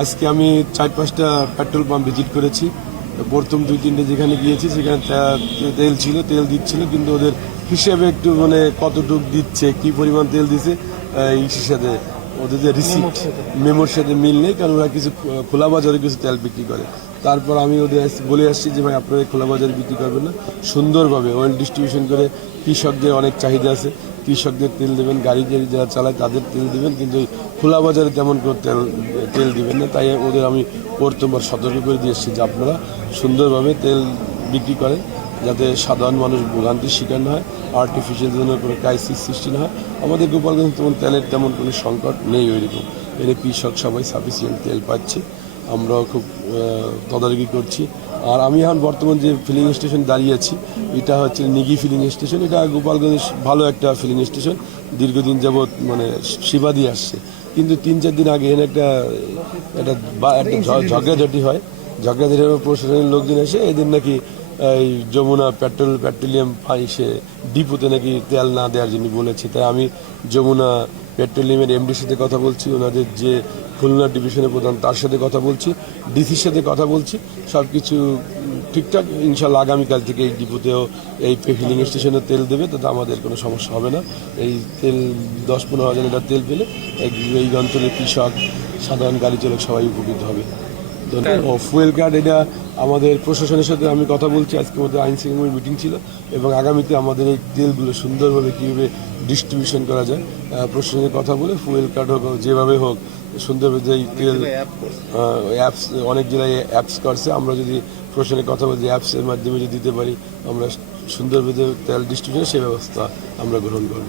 আজকে আমি 4-5টা petrol pump visit করেছি। প্রথম 2-3টে যেখানে গিয়েছি সেখানে তেল ছিল, তেল দিচ্ছিল, কিন্তু ওদের হিসেবে একটু মানে কতটুক দিচ্ছে, কি পরিমাণ তেল দিছে এই সাথে ওদের যে রিসিপ্ট মেমোর সাথে মিল নেই, কারণ ওরা কিছু খোলা বাজারে কিছু তেল বিক্রি করে। তারপর আমি ওদের বলে আসছি যে ভাই আপনারা খোলা বাজারে বিক্রি করবেন না, সুন্দরভাবে ওয়েল ডিস্ট্রিবিউশন করে। কৃষকদের অনেক চাহিদা আছে, কৃষকদের তেল দেবেন, গাড়ি যারা চালায় তাদের তেল দিবেন, কিন্তু খোলা বাজারে তেমন করে তেল দিবেন না। তাই ওদের আমি প্রথমবার সতর্ক করে দিয়ে এসেছি যে আপনারা সুন্দরভাবে তেল বিক্রি করেন, যাতে সাধারণ মানুষ ভোগান্তির শিকার না হয়, আর্টিফিশিয়াল যেন কোনো ক্রাইসিস সৃষ্টি না হয়। আমাদের গোপালগঞ্জ তেলের তেমন কোনো সংকট নেই ওইরকম, এর কৃষক সবাই সাফিসিয়েন্ট তেল পাচ্ছে, আমরাও খুব তদারকি করছি। আর আমি এখন বর্তমান যে ফিলিং স্টেশন দাঁড়িয়ে আছি, এটা হচ্ছে নিগি ফিলিং স্টেশন। এটা গোপালগঞ্জের ভালো একটা ফিলিং স্টেশন, দীর্ঘদিন যাবৎ মানে সেবা দিয়ে আসছে। কিন্তু 3-4 দিন আগে এখানে একটা ঝগড়াঝাটি হয়। ঝগড়াঝাটি প্রশাসনের লোকজন এসে এদিন নাকি এই যমুনা পেট্রোলিয়াম সে ডিপোতে নাকি তেল না দেওয়ার জন্য বলেছে। তাই আমি যমুনা পেট্রোলিয়ামের এমডির সাথে কথা বলছি, ওনাদের যে খুলনা ডিভিশনের প্রধান তার সাথে কথা বলছি, ডিসির সাথে কথা বলছি, সব কিছু ঠিকঠাক। ইনশাল্লাহ আগামীকাল থেকে এই ডিপোতেও এই ফিলিং স্টেশনে তেল দেবে, তাতে আমাদের কোনো সমস্যা হবে না। এই তেল 10-15 হাজার লিটার তেল পেলে এই অঞ্চলের কৃষক, সাধারণ গাড়ি চালক সবাই উপকৃত হবে। ও ফুয়েল কার্ড, এটা আমাদের প্রশাসনের সাথে আমি কথা বলছি। আজকে আমাদের আইন শৃঙ্খলা মিটিং ছিল, এবং আগামীতে আমাদের এই তেলগুলো সুন্দরভাবে কীভাবে ডিস্ট্রিবিউশন করা যায় প্রশাসনের কথা বলে, ফুয়েল কার্ড হোক যেভাবে হোক সুন্দরভাবে যে তেল অ্যাপস, অনেক জেলায় অ্যাপস করছে, আমরা যদি প্রশাসনের কথা বলি যে অ্যাপসের মাধ্যমে যদি দিতে পারি আমরা সুন্দরভাবে তেল ডিস্ট্রিবিউশন, সে ব্যবস্থা আমরা গ্রহণ করব।